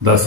10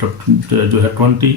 20,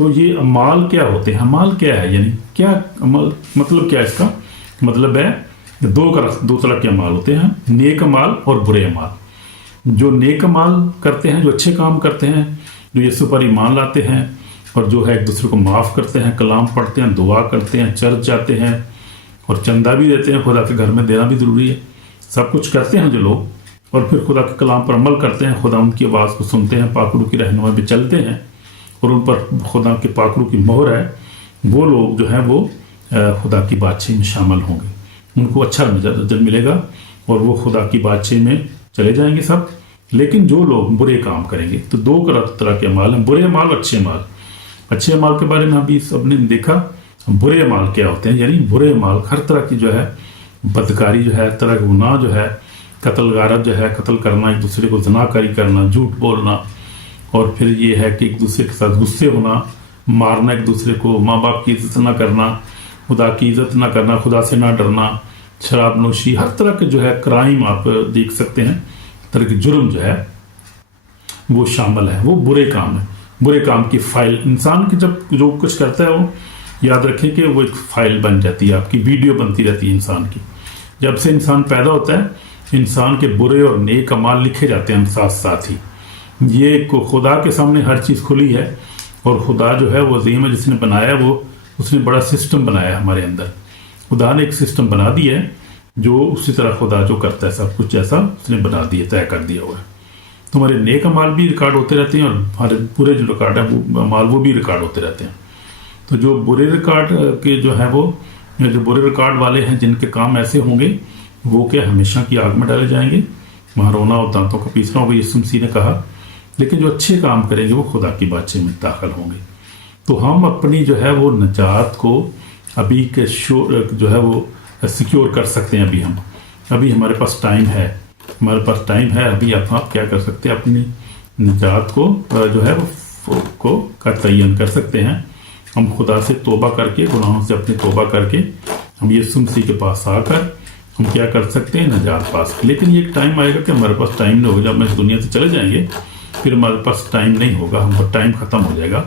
تو یہ اعمال کیا ہوتے ہیں؟ اعمال کیا ہے؟ یعنی کیا عمل، مطلب کیا اس کا مطلب ہے؟ دو طرح کے اعمال ہوتے ہیں، نیک اعمال اور برے اعمال۔ جو نیک اعمال کرتے ہیں، جو اچھے کام کرتے ہیں، جو یسوع پر ایمان لاتے ہیں اور جو ہے ایک دوسرے کو معاف کرتے ہیں، کلام پڑھتے ہیں، دعا کرتے ہیں، چرچ جاتے ہیں اور چندہ بھی دیتے ہیں، خدا کے گھر میں دینا بھی ضروری ہے، سب کچھ کرتے ہیں جو لوگ، اور پھر خدا کے کلام پر عمل کرتے ہیں، خدا ان کی آواز کو سنتے ہیں، پاکرو کی رہنمائی پہ چلتے ہیں اور ان پر خدا کے پاکرو کی مہر ہے، وہ لوگ جو ہیں وہ خدا کی بادشاہی میں شامل ہوں گے، ان کو اچھا رزلٹ ملے گا اور وہ خدا کی بادشاہی میں چلے جائیں گے سب۔ لیکن جو لوگ برے کام کریں گے، تو دو طرح کے اعمال ہیں، برے اعمال، اچھے اعمال۔ اچھے اعمال کے بارے میں ابھی سب نے دیکھا، برے اعمال کیا ہوتے ہیں؟ یعنی برے اعمال ہر طرح کی جو ہے بدکاری جو ہے، ہر طرح کا گناہ جو ہے، قتل غارت جو ہے، قتل کرنا، ایک دوسرے کو زناکاری کرنا، جھوٹ بولنا، اور پھر یہ ہے کہ ایک دوسرے کے ساتھ غصے ہونا، مارنا ایک دوسرے کو، ماں باپ کی عزت نہ کرنا، خدا کی عزت نہ کرنا، خدا سے نہ ڈرنا، شراب نوشی، ہر طرح کے جو ہے کرائم آپ دیکھ سکتے ہیں، طرح کے جرم جو ہے وہ شامل ہے، وہ برے کام ہے۔ برے کام کی فائل انسان کی جب جو کچھ کرتا ہے وہ یاد رکھیں کہ وہ ایک فائل بن جاتی ہے، آپ کی ویڈیو بنتی رہتی ہے انسان کی۔ جب سے انسان پیدا ہوتا ہے، انسان کے برے اور نیک اعمال لکھے جاتے ہیں ساتھ ساتھ ہی۔ یہ خدا کے سامنے ہر چیز کھلی ہے، اور خدا جو ہے وہ عظیم ہے، جس نے بنایا وہ اس نے بڑا سسٹم بنایا ہے ہمارے اندر۔ خدا نے ایک سسٹم بنا دیا ہے، جو اسی طرح خدا جو کرتا ہے سب کچھ جیسا اس نے بنا دیا، طے کر دیا ہوا ہے۔ تو ہمارے نیک اعمال بھی ریکارڈ ہوتے رہتے ہیں، اور ہمارے برے جو ریکارڈ ہے وہ اعمال وہ بھی ریکارڈ ہوتے رہتے ہیں۔ تو جو برے ریکارڈ کے جو ہے وہ جو برے ریکارڈ والے ہیں، جن کے کام ایسے ہوں گے، وہ کہ ہمیشہ کی آگ میں ڈالے جائیں گے، وہاں رونا اور دانتوں کا پیسنا ہوگا، یسوع مسیح نے کہا۔ لیکن جو اچھے کام کریں گے وہ خدا کی بادشاہی میں داخل ہوں گے۔ تو ہم اپنی جو ہے وہ نجات کو ابھی کے جو ہے وہ سیکیور کر سکتے ہیں۔ ابھی ہمارے پاس ٹائم ہے، ابھی آپ کیا کر سکتے ہیں؟ اپنی نجات کو جو ہے وہ کا تعین کر سکتے ہیں۔ ہم خدا سے توبہ کر کے، گناہوں سے اپنی توبہ کر کے، ہم یسوع مسیح کے پاس آ کر ہم کیا کر سکتے ہیں؟ نجات پاس۔ لیکن یہ ایک ٹائم آئے گا کہ ہمارے پاس ٹائم نہیں ہوگا، جب ہم اس دنیا سے چلے جائیں گے پھر ہمارے پاس ٹائم نہیں ہوگا، ہمارا ٹائم ختم ہو جائے گا۔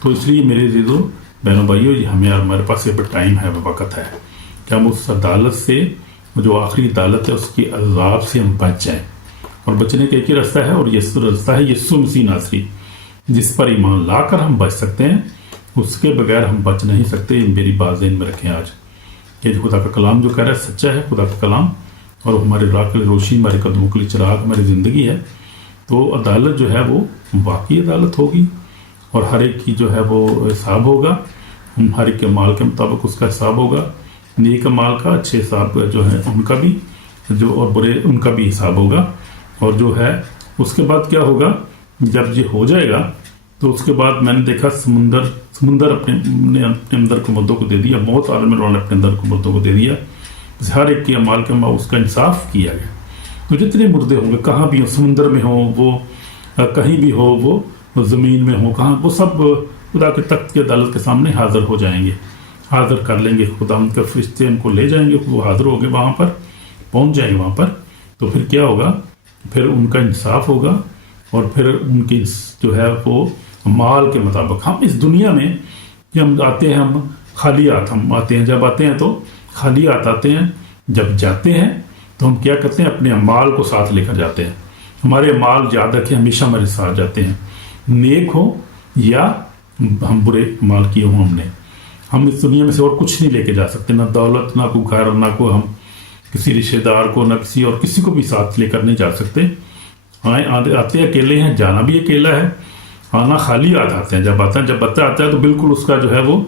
تو اس لیے میرے عزیزو، بہنوں بھائیو، ہمارے پاس یہ ٹائم ہے، وقت ہے کہ ہم اس عدالت سے، جو آخری عدالت ہے، اس کی عذاب سے ہم بچ جائیں۔ اور بچنے کا ایک ہی راستہ ہے، اور یہ راستہ ہے یسوع مسیح ناصری، جس پر ایمان لا کر ہم بچ سکتے ہیں۔ اس کے بغیر ہم بچ نہیں سکتے۔ میری بات ذہن میں رکھیں آج کہ خدا کا کلام جو کہہ رہا ہے سچا ہے، خدا کا کلام، اور ہمارے راہ کے لیے روشنی، ہمارے قدموں کے لیے چراغ ہماری زندگی ہے۔ تو عدالت جو ہے وہ واقعی عدالت ہوگی، اور ہر ایک کی جو ہے وہ حساب ہوگا، ہر ایک کے مال کے مطابق اس کا حساب ہوگا۔ نیک مال کا، اچھے حساب جو ہے ان کا بھی، اور برے ان کا بھی حساب ہوگا۔ اور جو ہے اس کے بعد کیا ہوگا؟ جب یہ ہو جائے گا تو اس کے بعد میں نے دیکھا سمندر اپنے اندر کو مردوں کو دے دیا، موت عالم روح نے اپنے اندر کو مردوں کو دے دیا، ہر ایک کے اعمال کے اس کا انصاف کیا گیا۔ تو جتنے مردے ہوں گے، کہاں بھی ہوں، سمندر میں ہوں وہ، کہیں بھی ہو وہ، زمین میں ہوں، کہاں، وہ سب خدا کے تخت کی عدالت کے سامنے حاضر ہو جائیں گے، حاضر کر لیں گے۔ خدا ان کے فرشتے ان کو لے جائیں گے، وہ حاضر ہو گئے، وہاں پر پہنچ جائیں گے وہاں پر۔ تو پھر کیا ہوگا؟ پھر ان کا انصاف ہوگا، اور پھر ان کی جو ہے وہ مال کے مطابق۔ ہم اس دنیا میں ہم آتے ہیں، ہم خالی ہاتھ ہم آتے ہیں، جب آتے ہیں تو خالی ہاتھ آتے ہیں، جب جاتے ہیں تو ہم کیا کرتے ہیں؟ اپنے مال کو ساتھ لے کر جاتے ہیں۔ ہمارے مال یاد رکھیں ہمیشہ ہمارے ساتھ جاتے ہیں، نیک ہو یا ہم برے مال کیے ہوں ہم نے۔ ہم اس دنیا میں سے اور کچھ نہیں لے کے جا سکتے، نہ دولت، نہ کوئی گھر، نہ کوئی ہم کسی رشتہ دار کو، نہ کسی کو بھی ساتھ لے کر نہیں جا سکتے۔ آتے اکیلے ہیں، جانا بھی اکیلا ہے، آنا خالی ہاتھ آتے ہیں۔ جب آتا ہے تو بالکل اس کا جو ہے وہ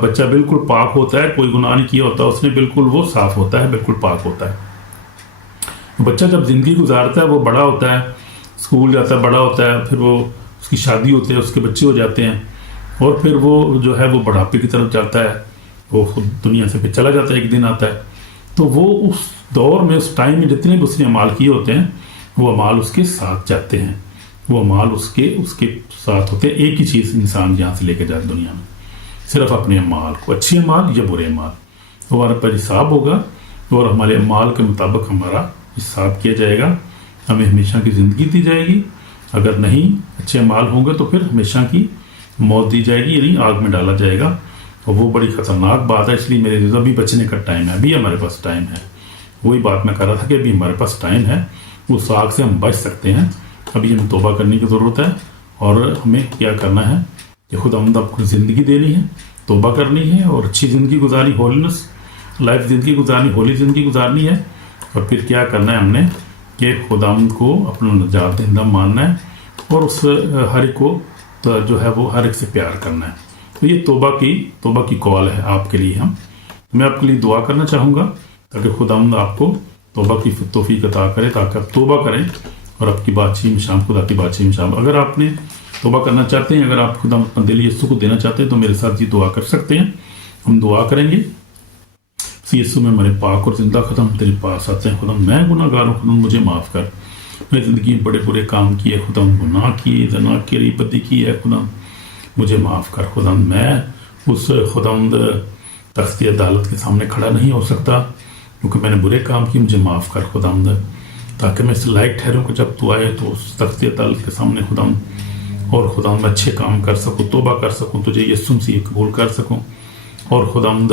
بچہ بالکل پاک ہوتا ہے، کوئی گناہ نہیں کیا ہوتا اس نے، بالکل وہ صاف ہوتا ہے، بالکل پاک ہوتا ہے۔ بچہ جب زندگی گزارتا ہے، وہ بڑا ہوتا ہے، اسکول جاتا ہے، بڑا ہوتا ہے، پھر وہ اس کی شادی ہوتی ہے، اس کے بچے ہو جاتے ہیں، اور پھر وہ جو ہے وہ بڑھاپے کی طرف جاتا ہے، وہ خود دنیا سے پھر چلا جاتا ہے، ایک دن آتا ہے۔ تو وہ اس دور میں، اس ٹائم میں جتنے بھی اس نے اعمال کیے ہوتے ہیں، وہ اعمال اس کے ساتھ جاتے ہیں، وہ اعمال اس کے ساتھ ہوتے ہیں۔ ایک ہی چیز انسان یہاں سے لے کے جائے دنیا میں، صرف اپنے اعمال کو، اچھے اعمال یا برے اعمال، ہمارے پر حساب ہوگا، اور ہمارے اعمال کے مطابق ہمارا حساب کیا جائے گا۔ ہمیں ہمیشہ کی زندگی دی جائے گی، اگر نہیں اچھے اعمال ہوں گے تو پھر ہمیشہ کی موت دی جائے گی یعنی آگ میں ڈالا جائے گا، اور وہ بڑی خطرناک بات ہے. اس لیے میرے عزیز ابھی بچنے کا ٹائم ہے، ابھی ہمارے پاس ٹائم ہے. وہی بات میں کر رہا تھا کہ ابھی ہمارے پاس ٹائم ہے، اس آگ سے ہم بچ سکتے ہیں. ابھی ہمیں توبہ کرنے کی ضرورت ہے، اور ہمیں کیا کرنا ہے کہ خداوند آپ کو زندگی دینی ہے، توبہ کرنی ہے، اور اچھی زندگی گزاری، ہولینس لائف زندگی گزارنی، ہولی زندگی گزارنی ہے. اور پھر کیا کرنا ہے ہم نے کہ خداوند کو اپنا نجات دہندہ ماننا ہے، اور اس ہر ایک کو جو ہے وہ ہر ایک سے پیار کرنا ہے. تو یہ توبہ کی کال ہے آپ کے لیے. میں آپ کے لیے دعا کرنا چاہوں گا تاکہ خداوند آپ کو توبہ کی توفیق عطا کرے، تاکہ آپ توبہ کریں اور آپ کی بادشاہی میں شامل، خدا کی بادشاہی میں شامل. اگر آپ نے توبہ کرنا چاہتے ہیں، اگر آپ خدا اپنا دل یسوع کو دینا چاہتے ہیں، تو میرے ساتھ یہ دعا کر سکتے ہیں. ہم دعا کریں گے. یسوع میں ہمارے پاک اور زندہ خدا ہم تیرے پاس آتے ہیں. خدا میں گناہ گار ہوں، خدا مجھے معاف کر. میں زندگی میں بڑے برے کام کیے، خدا گناہ کیے، زنا کی بدی کی ہے، خدا مجھے معاف کر. خدا میں اس خداوند تخت عدالت کے سامنے کھڑا نہیں ہو سکتا کیونکہ میں نے برے کام کیے. مجھے معاف کر خداوند، تاکہ میں اس لائق ٹھہروں کہ جب تو آئے تو اس تخت عدالت کے سامنے خداوند، اور خداوند میں اچھے کام کر سکوں، توبہ کر سکوں، تجھے یسوع مسیح قبول کر سکوں، اور خداوند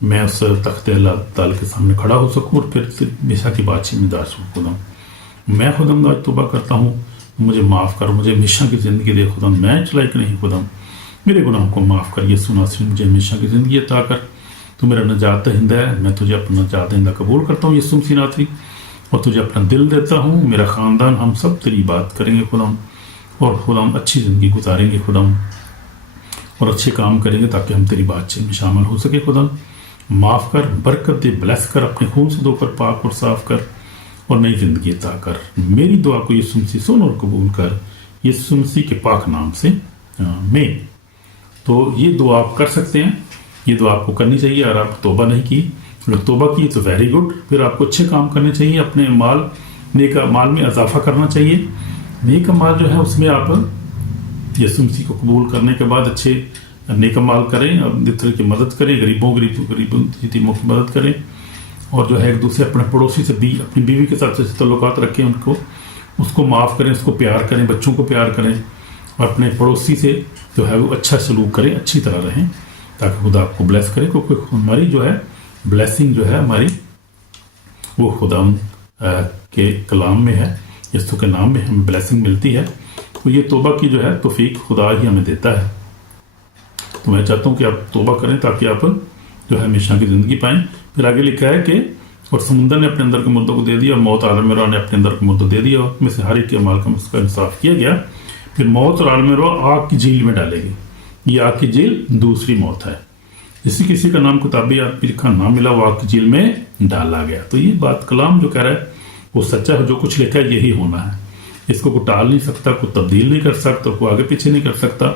میں اس تخت عدالت کے سامنے کھڑا ہو سکوں، اور پھر ہمیشہ کی بادشاہی میں داخل ہوں. خداوند میں خداوند آج توبہ کرتا ہوں، مجھے معاف کر، مجھے ہمیشہ کی زندگی دے. خداوند میں لائق نہیں، خداوند میرے گناہوں کو معاف کر. یسوع ناصری مجھے ہمیشہ کی زندگی عطا کر. تو میرا نجات دہندہ ہے، میں تجھے اپنا نجات دہندہ قبول کرتا ہوں یسوع مسیح ناصری، اور تجھے اپنا دل دیتا ہوں. میرا خاندان ہم سب تیری بات کریں گے خداوند، اور خداوند اچھی زندگی گزاریں گے خداوند، اور اچھے کام کریں گے تاکہ ہم تیری بادشاہی میں شامل ہو سکے. خداوند معاف کر، برکت دے، بلیس کر، اپنے خون سے دھو کر پاک اور صاف کر، اور نئی زندگی عطا کر. میری دعا کو یسوع مسیح سن اور قبول کر، یسوع مسیح کے پاک نام سے آمین. تو یہ دعا آپ کر سکتے ہیں، یہ دعا آپ کو کرنی چاہیے. اگر آپ توبہ نہیں کی، اگر توبہ کی تو ویری گڈ. پھر آپ کو اچھے کام کرنے چاہیے، اپنے نیک مال میں اضافہ کرنا چاہیے. نیک مال جو ہے اس میں آپ یسوع مسیح کو قبول کرنے کے بعد اچھے نیک مال کریں، اپنے طرح کی مدد کریں، غریبوں یتیموں کی مدد کریں، اور جو ہے ایک دوسرے اپنے پڑوسی سے بھی، اپنی بیوی کے ساتھ سے تعلقات رکھیں، اس کو معاف کریں، اس کو پیار کریں، بچوں کو پیار کریں، اور اپنے پڑوسی سے جو ہے وہ اچھا سلوک کریں، اچھی طرح رہیں، تاکہ خدا آپ کو بلیس کرے. کیونکہ ہماری جو ہے بلیسنگ جو ہے ہماری وہ خدا کے کلام میں ہے، یسوع کے نام میں ہمیں بلیسنگ ملتی ہے. تو یہ توبہ کی جو ہے توفیق خدا ہی ہمیں دیتا ہے. تو میں چاہتا ہوں کہ آپ توبہ کریں تاکہ آپ جو ہے ہمیشہ کی زندگی پائیں. پھر آگے لکھا ہے کہ اور سمندر نے اپنے اندر کے مردوں کو دے دیا، اور موت عالم روح نے اپنے اندر کے مردوں دے دیا، اور میں سے ہر ایک کے اعمال کا اس کا انصاف کیا گیا. پھر موت اور عالم روح آگ کی جھیل میں ڈالے گی. یہ آگ کی جھیل دوسری موت ہے. کسی کا نام کتابیات میں لکھا نہ ملا، وہ آگ کی جھیل میں ڈالا گیا. تو یہ بات کلام جو کہہ رہا ہے وہ سچا ہے. جو کچھ لکھا ہے یہی ہونا ہے. اس کو کوئی ٹال نہیں سکتا، کوئی تبدیل نہیں کر سکتا، کوئی آگے پیچھے نہیں کر سکتا.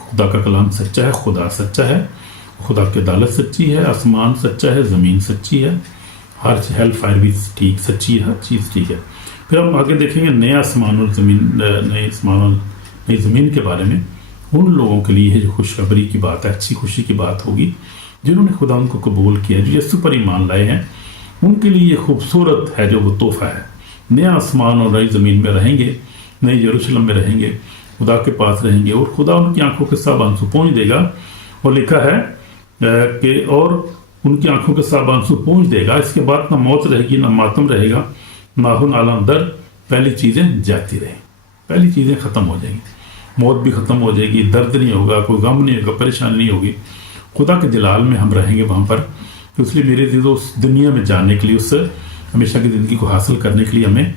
خدا کا کلام سچا ہے، خدا سچا ہے، خدا کی عدالت سچی ہے، آسمان سچا ہے، زمین سچی ہے، ہر ہیل فائر بھی ٹھیک سچی ہے، ہر چیز ٹھیک ہے. پھر ہم آگے دیکھیں گے نئے آسمان اور نئی زمین کے بارے میں. ان لوگوں کے لیے جو خوشخبری کی بات ہے، اچھی خوشی کی بات ہوگی، جنہوں نے خدا ان کو قبول کیا، جو یسوع پر ایمان لائے ہیں. ان کے لیے یہ خوبصورت ہے جو وہ تحفہ ہے. نیا آسمان اور نئی زمین میں رہیں گے، نئی یروشلم میں رہیں گے، خدا کے پاس رہیں گے، اور خدا ان کی آنکھوں کے سب آنسو پونچھ دے گا. اور لکھا ہے کہ اور ان کی آنکھوں کے سب آنسو پونچھ دے گا. اس کے بعد نہ موت رہے گی، نہ ماتم رہے گا، نہ عالم در. پہلی چیزیں جاتی رہیں، پہلی چیزیں ختم ہو جائیں گی. موت بھی ختم ہو جائے گی، درد نہیں ہوگا، کوئی غم نہیں ہوگا، پریشانی نہیں ہوگی. خدا کے جلال میں ہم رہیں گے وہاں پر. تو اس لیے میرے عزیزو، اس دنیا میں جانے کے لیے، اس ہمیشہ کی زندگی کو حاصل کرنے کے لیے ہمیں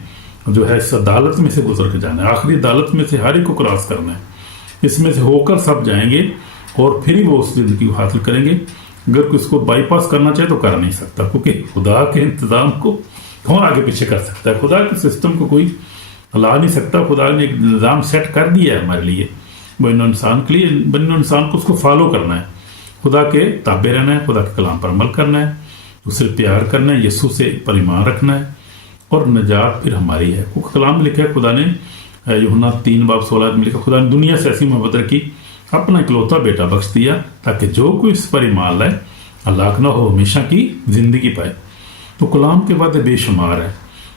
جو ہے اس عدالت میں سے گزر کے جانا ہے. آخری عدالت میں سے ہر ایک کو کراس کرنا ہے. اس میں سے ہو کر سب جائیں گے، اور پھر ہی وہ اس زندگی کو حاصل کریں گے. اگر کوئی اس کو بائی پاس کرنا چاہے تو کر نہیں سکتا، کیونکہ خدا کے انتظام کو کون آگے پیچھے کر سکتا ہے؟ خدا کے سسٹم کو کوئی لا نہیں سکتا. خدا نے ایک نظام سیٹ کر دیا ہے ہمارے لیے، بنو انسان کے لیے. بنو انسان کو اس کو فالو کرنا ہے، خدا کے تابع رہنا ہے، خدا کے کلام پر عمل کرنا ہے، اسے پیار کرنا ہے، یسوع سے پر ایمان رکھنا ہے، اور نجات پھر ہماری ہے. وہ کلام میں لکھا ہے، خدا نے یوحنا 3:16 میں لکھا، خدا نے دنیا سے ایسی محبت رکھی، اپنا اکلوتا بیٹا بخش دیا، تاکہ جو کوئی اس پر ایمان لائے ہلاک نہ ہو، ہمیشہ کی زندگی پائے. تو کلام کے بعد بے شمار ہے.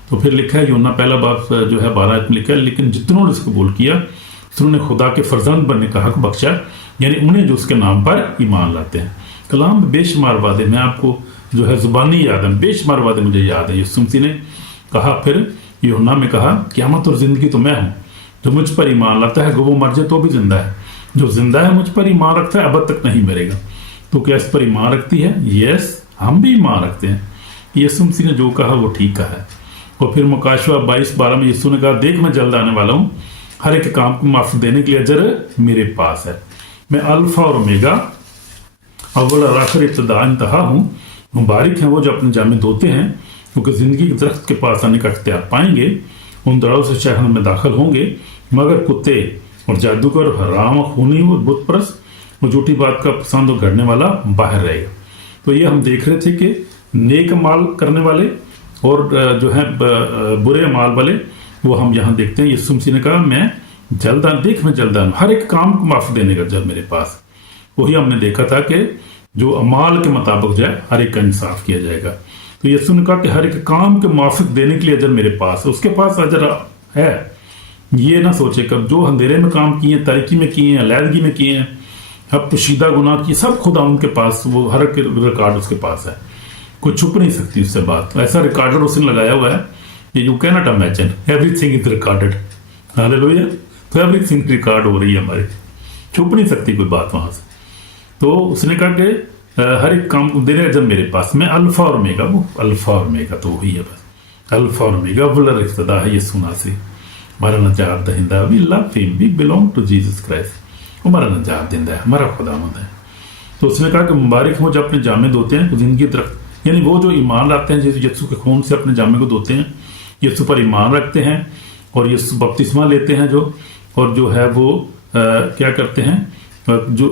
تو پھر لکھا ہے یوحنا 1 باب جو ہے 12 میں لکھا ہے، لیکن جتنوں نے اس کو قبول کیا انہوں نے خدا کے فرزند بننے کا حق بخشا، یعنی انہیں جو اس کے نام پر ایمان لاتے ہیں۔ کلام میں بے شمار وعدے، میں آپ کو جو ہے زبانی یاد ہے، بے شمار وعدے مجھے یاد ہے۔ یسوع مسیح نے کہا، پھر یوحنا میں کہا، قیامت اور زندگی تو میں ہوں، جو مجھ پر ایمان لاتا ہے وہ مر جائے تو بھی زندہ ہے، جو زندہ ہے مجھ پر ایمان رکھتا ہے ابد تک نہیں مرے گا۔ تو کیا اس پر ایمان رکھتی ہے؟ یس، ہم بھی ایمان رکھتے ہیں۔ یسوع مسیح نے جو کہا وہ ٹھیک کہا ہے۔ اور پھر مکاشوہ 22:12 میں یسوع نے کہا، دیکھ میں جلد آنے والا ہوں، ہر ایک کام کو معاف دینے کے لیے اجر میرے پاس ہے۔ میں الفا اور اومیگا، اول اور آخر، ابتدا انتہا ہوں۔ مبارک ہیں وہ جو اپنے جامے دھوتے ہیں، کیونکہ زندگی کے درخت کے پاس آنے کا اختیار پائیں گے۔ ان دروازوں سے شہر میں داخل ہوں گے، مگر کتے اور جادوگر، حرام خونی اور بت پرست اور جھوٹی بات کا پسند اور گھڑنے والا باہر رہے گا۔ تو یہ ہم دیکھ رہے تھے کہ نیک مال کرنے والے اور جو ہیں برے مال والے، وہ ہم یہاں دیکھتے ہیں۔ یسوع مسیح نے کہا، میں جلد دیکھ میں جلد ہوں، ہر ایک کام کو معاف دینے کا جب میرے پاس۔ وہی ہم نے دیکھا تھا کہ جو اعمال کے مطابق جو ہے ہر ایک کا انصاف کیا جائے گا۔ تو یسوع نے کہا کہ ہر ایک کام کے موافق دینے کے لیے اجر میرے پاس ہے، اس کے پاس اجر ہے۔ یہ نہ سوچے کہ جو اندھیرے میں کام کیے ہیں، تاریکی میں کیے ہیں، علیحدگی میں کیے ہیں، اب پوشیدہ گناہ کیے، سب خدا ان کے پاس، وہ ہر ایک ریکارڈ اس کے پاس ہے، کوئی چھپ نہیں سکتی اس سے بات۔ ایسا ریکارڈر اس نے لگایا ہوا ہے، you can not imagine, everything is recorded. Hallelujah. تو ایوری تھنگ ریکارڈ ہو رہی ہے ہمارے، چھپ نہیں سکتی کوئی بات وہاں سے۔ تو اس نے کہا کہ ہر ایک کام کو دینے اجر میرے پاس، میں الفا اور اومیگا، وہ الفا اور اومیگا تو وہی ہے، بس الفا اور اومیگا، اول اور ابتدا ہے یسوع مسیح، ہمارا نجات دہندہ۔ وی لو ہم، we belong to Jesus Christ, ہمارا نجات دہندہ ہے، ہمارا خداوند ہے۔ تو اس نے کہا کہ مبارک ہوں جو اپنے جامے دھوتے ہیں، زندگی درخت، یعنی وہ جو ایمان لاتے ہیں، جیسے یسوع کے خون سے اپنے جامے کو دھوتے ہیں، یسوع پر ایمان رکھتے ہیں اور یسوع بپتسمہ لیتے ہیں جو، اور جو ہے وہ کیا کرتے ہیں، جو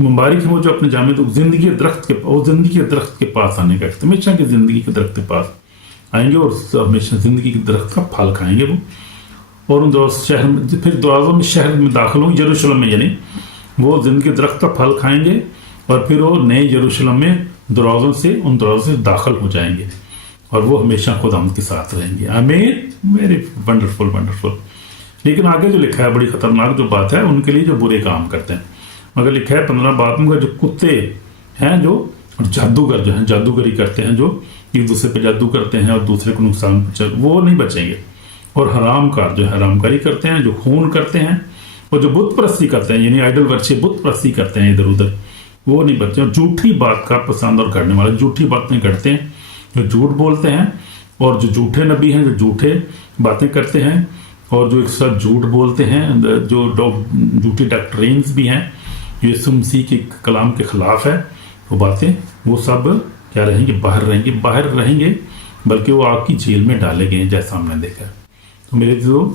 مبارک ہیں وہ جو اپنے جامے زندگی کے درخت کے، اور زندگی کے درخت کے پاس آنے کا، ہمیشہ کی زندگی کے درخت کے پاس آئیں گے اور ہمیشہ زندگی کے درخت کا پھل کھائیں گے وہ۔ اور ان شہر میں، پھر دروازوں میں شہر میں داخل ہوں گے، یروشلم میں، یعنی وہ زندگی کے درخت کا پھل کھائیں گے اور پھر وہ نئے یروشلم میں دروازوں سے، ان دروازوں سے داخل ہو جائیں گے اور وہ ہمیشہ خداوند کے ساتھ رہیں گے۔ آمین۔ Very wonderful wonderful. لیکن آگے جو لکھا ہے بڑی خطرناک جو بات ہے ان کے لیے جو برے کام کرتے ہیں، مگر لکھا ہے 15 بات میں، جو کتے ہیں جو، اور جادوگر جو ہیں، جادوگری کرتے ہیں، جو ایک دوسرے پہ جادو کرتے ہیں اور دوسرے کو نقصان پہنچا، وہ نہیں بچیں گے۔ اور حرام کار جو حرام کاری کرتے ہیں، جو خون کرتے ہیں، اور جو بت پرستی کرتے ہیں، یعنی آئیڈل ورشپ، بت پرستی کرتے ہیں ادھر ادھر، وہ نہیں بچے۔ اور جھوٹی بات کا پسند اور کرنے والے، جھوٹی باتیں کرتے ہیں، جو جھوٹ بولتے ہیں، اور جو جھوٹے نبی ہیں، جو جھوٹے باتیں کرتے ہیں اور جو ایک ساتھ جھوٹ بولتے ہیں، جو جھوٹی ڈاکٹرینز بھی ہیں، یسوع مسیح کے کلام کے خلاف ہے، وہ باتیں، وہ سب کیا رہیں گے؟ باہر رہیں گے، باہر رہیں گے، بلکہ وہ آگ کی جھیل میں ڈالے گئے، جیسا ہم نے دیکھا۔ تو میرے جو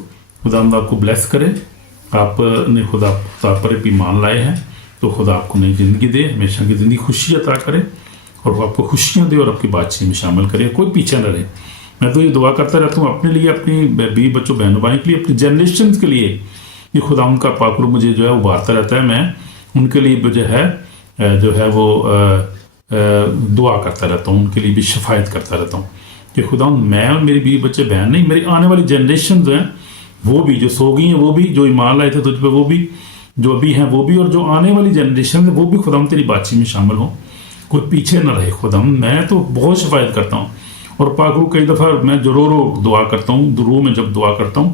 خدا آپ کو بلیس کرے، آپ نے خدا پر ایمان لائے ہیں تو خدا آپ کو نئی زندگی دے، ہمیشہ کی زندگی خوشی عطا کرے اور وہ آپ کو خوشیاں دے اور آپ کی بات چیت میں شامل کرے، کوئی پیچھے نہ رہے۔ میں تو یہ دعا کرتا رہتا ہوں اپنے لیے، اپنی بیوی بچوں بہنوں بھائی کے لیے، اپنی جنریشنز کے لیے، یہ خدا ان کا پاک روح مجھے جو ہے ابھارتا رہتا ہے، میں ان کے لیے جو ہے وہ دعا کرتا رہتا ہوں، ان کے لیے بھی شفاعت کرتا رہتا ہوں کہ خدا میں اور میری بیوی بچے بہن نہیں، میری آنے والی جنریشن جو ہیں وہ بھی، جو سو گئی ہیں وہ بھی، جو ایمان لائے تھے تجھ پہ وہ بھی، جو ابھی ہیں وہ بھی، اور جو آنے والی جنریشن ہے وہ بھی خدا تیری بات چیت میں شامل ہوں، کوئی پیچھے نہ رہے خدا۔ میں تو بہت شفاعت کرتا ہوں، اور پاک روح کئی دفعہ میں جو رو دعا کرتا ہوں، روح میں جب دعا کرتا ہوں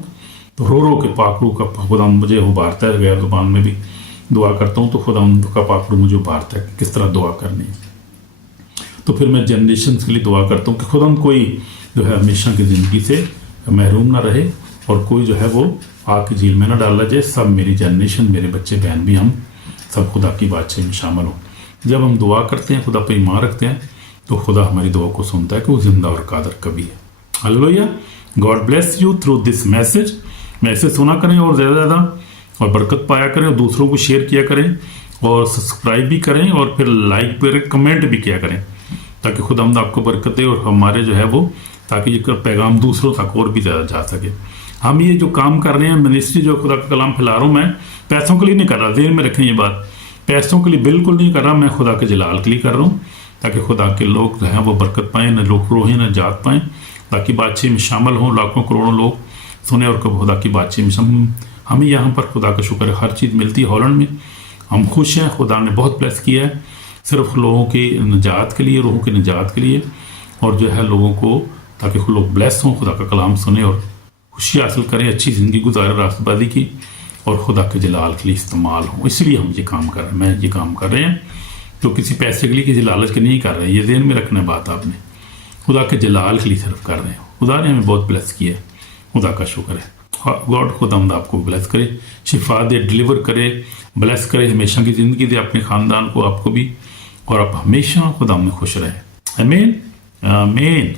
تو رو کے پاک روح کا خدا مجھے ابھارتا ہے، غیر زبان میں بھی دعا کرتا ہوں تو خدا کا پاک روح مجھے ابھارتا ہے کہ کس طرح دعا کرنی ہے۔ تو پھر میں جنریشنز کے لیے دعا کرتا ہوں کہ خدا کوئی جو ہے ہمیشہ کی زندگی سے محروم نہ رہے اور کوئی جو ہے وہ آگ کی جھیل میں نہ ڈالا جائے، سب میری جنریشن، میرے بچے بہن بھی، ہم سب خدا کی بات چیت میں شامل ہوں۔ جب ہم دعا کرتے ہیں، خدا پہ ایمان رکھتے ہیں، تو خدا ہماری دعا کو سنتا ہے کہ وہ زندہ اور قادر کبھی ہے۔ Hallelujah. God bless you through this message. Message سنا کریں اور زیادہ اور برکت پایا کریں، اور دوسروں کو شیئر کیا کریں اور سبسکرائب بھی کریں، اور پھر لائک پہ کمنٹ بھی کیا کریں، تاکہ خدا ہم آپ کو برکت دے اور ہمارے جو ہے وہ، تاکہ یہ پیغام دوسروں تک اور بھی زیادہ جا سکے۔ ہم یہ جو کام کر رہے ہیں، منسٹری جو خدا کا کلام پھیلا رہا ہوں، میں پیسوں کے لیے نہیں کر رہا، ذہن میں رکھیں یہ بات، پیسوں کے لیے بالکل نہیں کر رہا، میں خدا کے جلال کے لیے کر رہا ہوں، تاکہ خدا کے لوگ جو ہیں وہ برکت پائیں، نہ لوگ روحیں نہ جات پائیں، تاکہ بات چیت میں شامل ہوں، لاکھوں کروڑوں لوگ سنیں اور خدا کی بات چیت میں ہمیں یہاں پر خدا کا شکر ہے ہر چیز ملتی ہے ہالینڈ میں. ہم خوش ہیں, خدا نے بہت بلیس کیا ہے صرف لوگوں کی نجات کے لیے, روحوں کی نجات کے لیے, اور جو ہے لوگوں کو تاکہ لوگ بلیس ہوں, خدا کا کلام سنیں اور خوشی حاصل کریں, اچھی زندگی گزاریں راست بازی کی, اور خدا کے جلال کے لیے استعمال ہوں. اس لیے ہم یہ کام کر رہے ہیں, میں یہ کام کر رہے ہیں. تو کسی پیسے کے لیے, کسی لالچ کے نہیں کر رہے ہیں, یہ ذہن میں رکھنا بات آپ نے, خدا کے جلال کے لیے صرف کر رہے ہیں. خدا نے ہمیں بہت بلیس کیا ہے, خدا کا شکر ہے. گاڈ خدا آپ کو بلیس کرے, شفا دے, ڈلیور کرے, بلیس کرے, ہمیشہ کی زندگی دے اپنے خاندان کو, آپ کو بھی, اور آپ ہمیشہ خدا میں خوش رہے. آمین آمین.